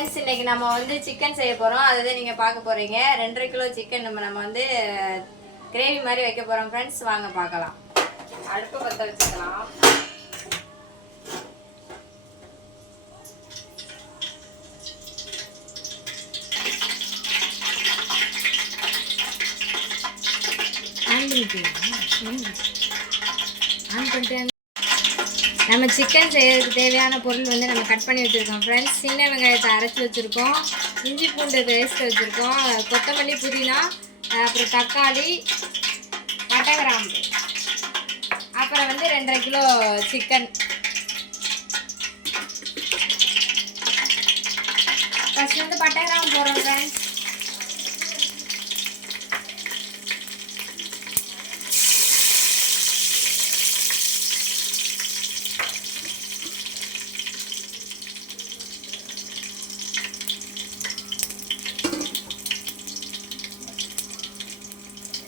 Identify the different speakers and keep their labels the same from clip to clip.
Speaker 1: Friends இன்னைக்கு நம்ம வந்து சிக்கன் செய்ய போறோம். அதை தான் நீங்க பார்க்க போறீங்க. ரெண்டரை கிலோ சிக்கன் நம்ம நம்ம வந்து கிரேவி மாதிரி வைக்க போறோம். ஃப்ரெண்ட்ஸ் வாங்க பார்க்கலாம். அடுப்பு பற்ற வச்சுக்கலாம். ஆன் பண்ணிட்டேன். நம்ம சிக்கன் செய்யறதுக்கு தேவையான பொருள் வந்து நம்ம கட் பண்ணி வச்சுருக்கோம் ஃப்ரெண்ட்ஸ் சின்ன வெங்காயத்தை அரைச்சி வச்சுருக்கோம். இஞ்சி பூண்டு பேஸ்ட் வச்சுருக்கோம். கொத்தமல்லி புதினா அப்புறம் தக்காளி பட்டை கிராம்பு அப்புறம் வந்து ரெண்டரை கிலோ சிக்கன் ஃபஸ்ட் வந்து பட்டை கிராம்பு போடுறோம் ஃப்ரெண்ட்ஸ்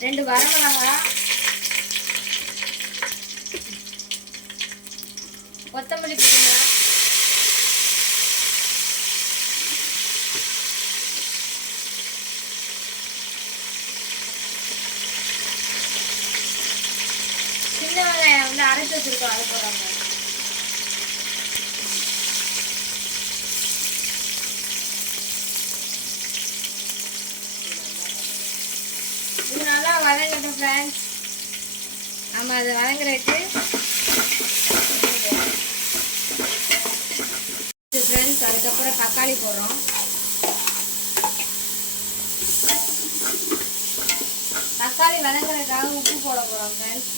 Speaker 1: ரெண்டு வரமிளகா. கொத்தமல்லி புதினா. சின்ன வெங்காயம் வந்து அரைச்சி வச்சிருக்கோம் அது போடுறாங்க இது நல்லா ஃப்ரெண்ட்ஸ் நம்ம அதை வதங்குறதுக்கு ஃப்ரெண்ட்ஸ் அதுக்கப்புறம் தக்காளி போடுறோம். தக்காளி வதங்குறதுக்காக உப்பு போட போகிறோம் ஃப்ரெண்ட்ஸ்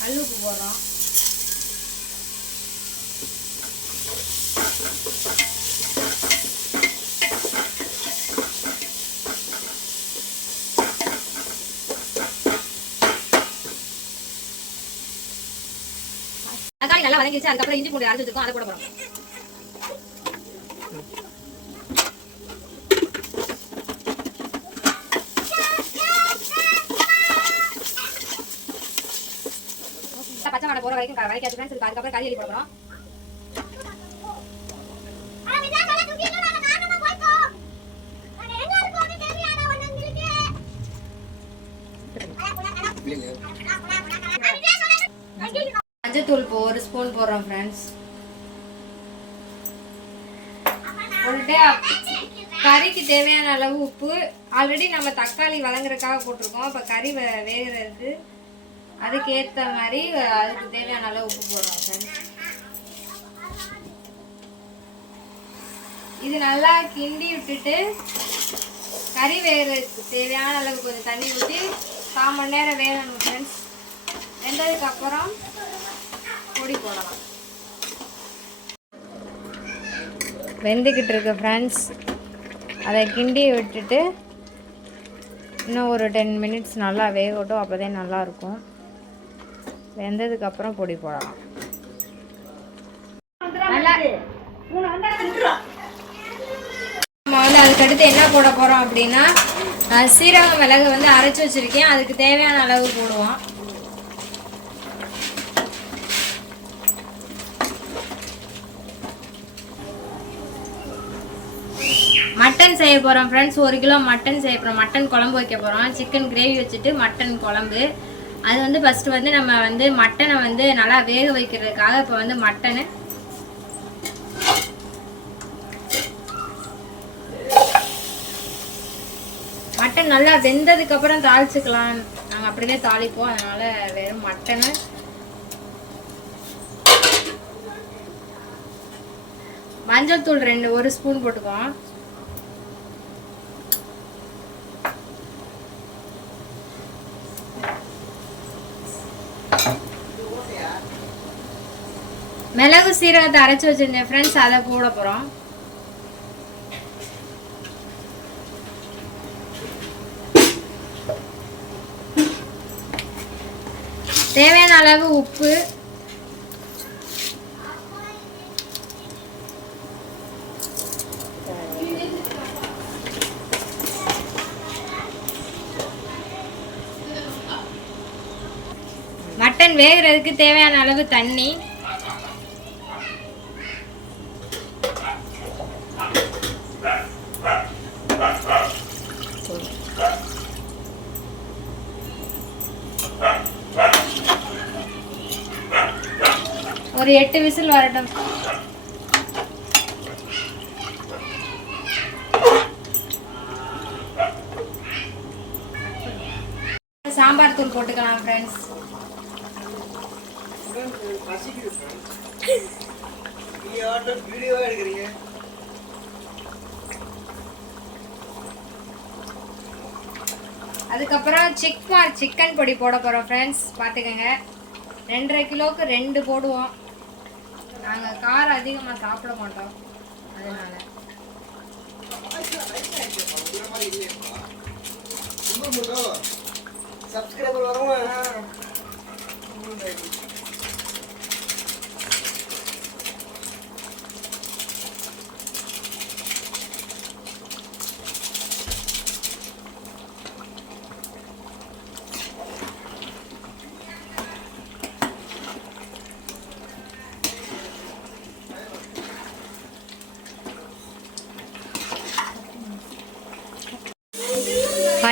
Speaker 1: கல் உப்பு போடுறோம். தக்காளி நல்லா வதங்கிடுச்சு அதுக்கப்புறம் இஞ்சி பூண்டு அரைச்சி வச்சிருக்கோம் அதை கூட போகிறோம் பச்சை வாடை போற வரைக்கும் வரைக்காது ஃப்ரெண்ட்ஸ் அதுக்கப்புறம் கறி அள்ளி போடுறோம் போறோம் மஞ்சத்தூள் இப்போ ஒரு ஸ்பூன் போடுறோம் ஃப்ரெண்ட்ஸ் போட்டுட்டு கறிக்கு தேவையான அளவு உப்பு. ஆல்ரெடி நம்ம தக்காளி வதங்குறதுக்காக போட்டிருக்கோம். இப்போ கறி வேகிறதுக்கு வேகுறதுக்கு அதுக்கு ஏற்ற மாதிரி அதுக்கு தேவையான அளவு உப்பு போடுறோம் ஃப்ரெண்ட்ஸ் இது நல்லா கிண்டி விட்டுட்டு கறி வேகிறதுக்கு தேவையான அளவு கொஞ்சம் தண்ணி ஊற்றி கால் மணி நேரம் வேகணும் ஃப்ரெண்ட்ஸ் வெந்ததுக்கு அப்புறம் பொடி போடலாம். வெந்துக்கிட்டு இருக்கு ஃப்ரெண்ட்ஸ் அதை கிண்டி விட்டுட்டு இன்னும் ஒரு டென் மினிட்ஸ் நல்லா வேகட்டும் அப்போ தான் நல்லாயிருக்கும் வெந்ததுக்கப்புறம் பொடி போடலாம். நம்ம வந்து அதுக்கடுத்து என்ன போட போகிறோம் அப்படின்னா அஹ், சீரகம் மிளகு வந்து அரைச்சி வச்சுருக்கேன். அதுக்கு தேவையான அளவு போடுவோம். மட்டன் செய்ய போகிறோம் ஃப்ரெண்ட்ஸ் ஒரு கிலோ மட்டன் செய்ய போகிறோம் மட்டன் குழம்பு வைக்க போகிறோம் சிக்கன் கிரேவி வச்சுட்டு மட்டன் குழம்பு. அது வந்து ஃபஸ்ட்டு வந்து நம்ம வந்து மட்டனை வந்து நல்லா வேக வைக்கிறதுக்காக இப்போ வந்து மட்டனை மட்டன் நல்லா வெந்ததுக்கு அப்புறம் தாளிச்சுக்கலாம். நாங்கள் அப்படியே தாளிப்போம். அதனால வெறும் மட்டனை மஞ்சள் தூள் ரெண்டு ஒரு ஸ்பூன் போட்டுக்குவோம். மிளகு சீரகத்தை அரைச்சி வச்சிருந்தேன் ஃப்ரெண்ட்ஸ் அதை போட போகிறோம் தேவையான அளவு உப்பு. மட்டன் வேகிறதுக்கு தேவையான அளவு தண்ணி. ஒரு எட்டு விசில் வரட்டும். சாம்பார் தூள் போட்டுக்கலாம் ஃப்ரெண்ட்ஸ் அதுக்கப்புறம் சிக்மார் சிக்கன் பொடி போட போகிறோம் ஃப்ரெண்ட்ஸ் பார்த்துக்கோங்க. ரெண்டரை கிலோவுக்கு ரெண்டு போடுவோம். நாங்கள் காரம் அதிகமாக சாப்பிட மாட்டோம். அதனால.
Speaker 2: சப்ஸ்கிரைபர் வரவும்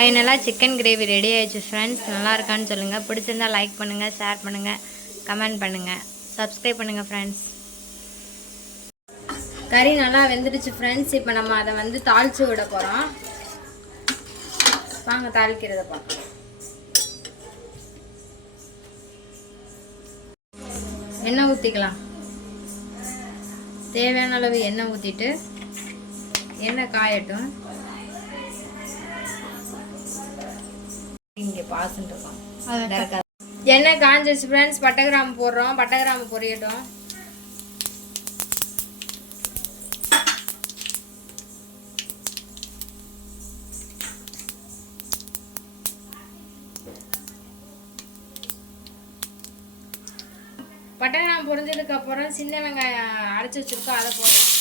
Speaker 1: ஃபைனலாக சிக்கன் கிரேவி ரெடி ஆயிடுச்சு ஃப்ரெண்ட்ஸ் நல்லா இருக்கான்னு சொல்லுங்கள் பிடிச்சிருந்தா லைக் பண்ணுங்கள் ஷேர் பண்ணுங்கள் கமெண்ட் பண்ணுங்கள் சப்ஸ்கிரைப் பண்ணுங்கள் ஃப்ரெண்ட்ஸ் கறி நல்லா வெந்துடுச்சு ஃப்ரெண்ட்ஸ் இப்போ நம்ம அதை வந்து தாளித்து விட போகிறோம் வாங்க தாளிக்கிறத பார்க்கலாம். எண்ணெய் ஊற்றிக்கலாம் தேவையான அளவு எண்ணெய் ஊற்றிட்டு எண்ணெய் காயட்டும். இங்கே பாசன் இருக்கும் எண்ணெய் காஞ்சிச்சு ஃப்ரெண்ட்ஸ் பட்டை கிராம்பு போடுறோம். பட்டை கிராம்பு பொரியட்டும். பட்டை கிராம்பு பொரிஞ்சதுக்கு அப்புறம் சின்ன வெங்காயம் அரைச்சி வச்சிருக்கோம் அதை போடுறோம்.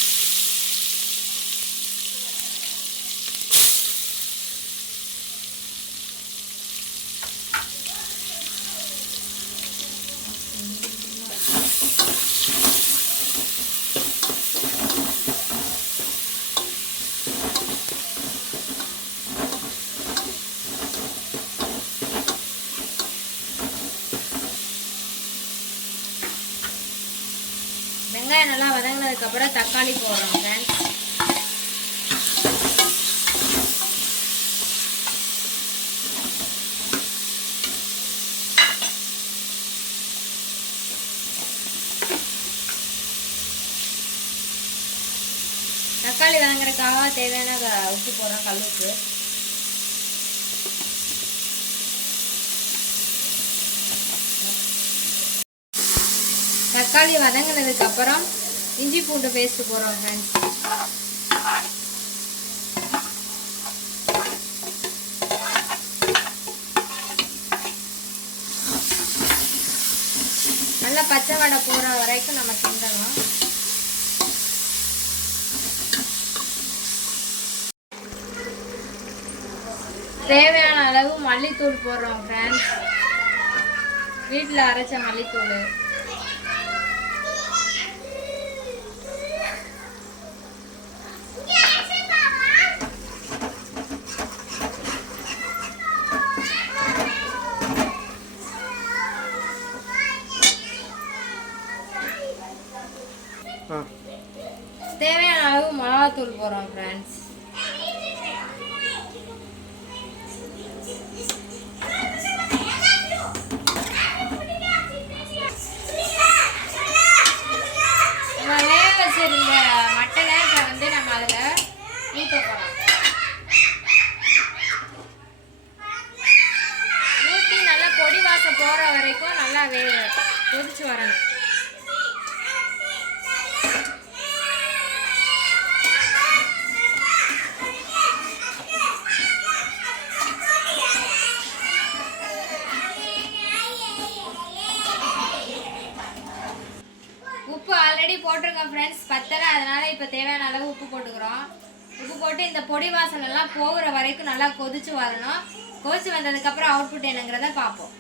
Speaker 1: வெங்காயம் நல்லா வதங்கினதுக்கு அப்புறம் தக்காளி போடுறோம் ஃப்ரெண்ட்ஸ் தக்காளி வதங்குறதுக்காக தேவையான உப்பு போடுறோம் கல் தக்காளி வதங்கினதுக்கு அப்புறம் இஞ்சி பூண்டு பேஸ்ட் போறோம் ஃப்ரெண்ட்ஸ் நல்லா பச்சை வடை போகிற வரைக்கும் நம்ம கிண்டலாம். தேவையான அளவு மல்லித்தூள் போடுறோம் ஃப்ரெண்ட்ஸ் வீட்டில் அரைச்ச மல்லித்தூள். தேவையான அளவு மிளகாத்தூள் போடுறோம் ஃப்ரெண்ட்ஸ் இப்போ தேவையான அளவு உப்பு போட்டுக்கிறோம். உப்பு போட்டு இந்த பொடி வாசனை எல்லாம் போகிற வரைக்கும் நல்லா கொதிச்சு வரணும். கொதிச்சு வந்ததுக்கப்புறம் அவுட்புட் என்னங்கிறத பார்ப்போம்.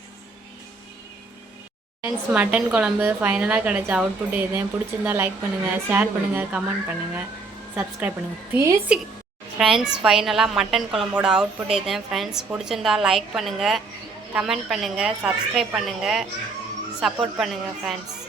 Speaker 1: ஃப்ரெண்ட்ஸ் மட்டன் குழம்பு ஃபைனலாக கிடைச்ச அவுட்புட் எதுவும் பிடிச்சிருந்தா லைக் பண்ணுங்கள் ஷேர் பண்ணுங்கள் கமெண்ட் பண்ணுங்கள் சப்ஸ்கிரைப் பண்ணுங்கள் பேசி ஃப்ரெண்ட்ஸ் ஃபைனலாக மட்டன் குழம்போட அவுட்புட் எதுவும் ஃப்ரெண்ட்ஸ் பிடிச்சிருந்தா லைக் பண்ணுங்கள் கமெண்ட் பண்ணுங்கள் சப்ஸ்கிரைப் பண்ணுங்கள் சப்போர்ட் பண்ணுங்கள் ஃப்ரெண்ட்ஸ்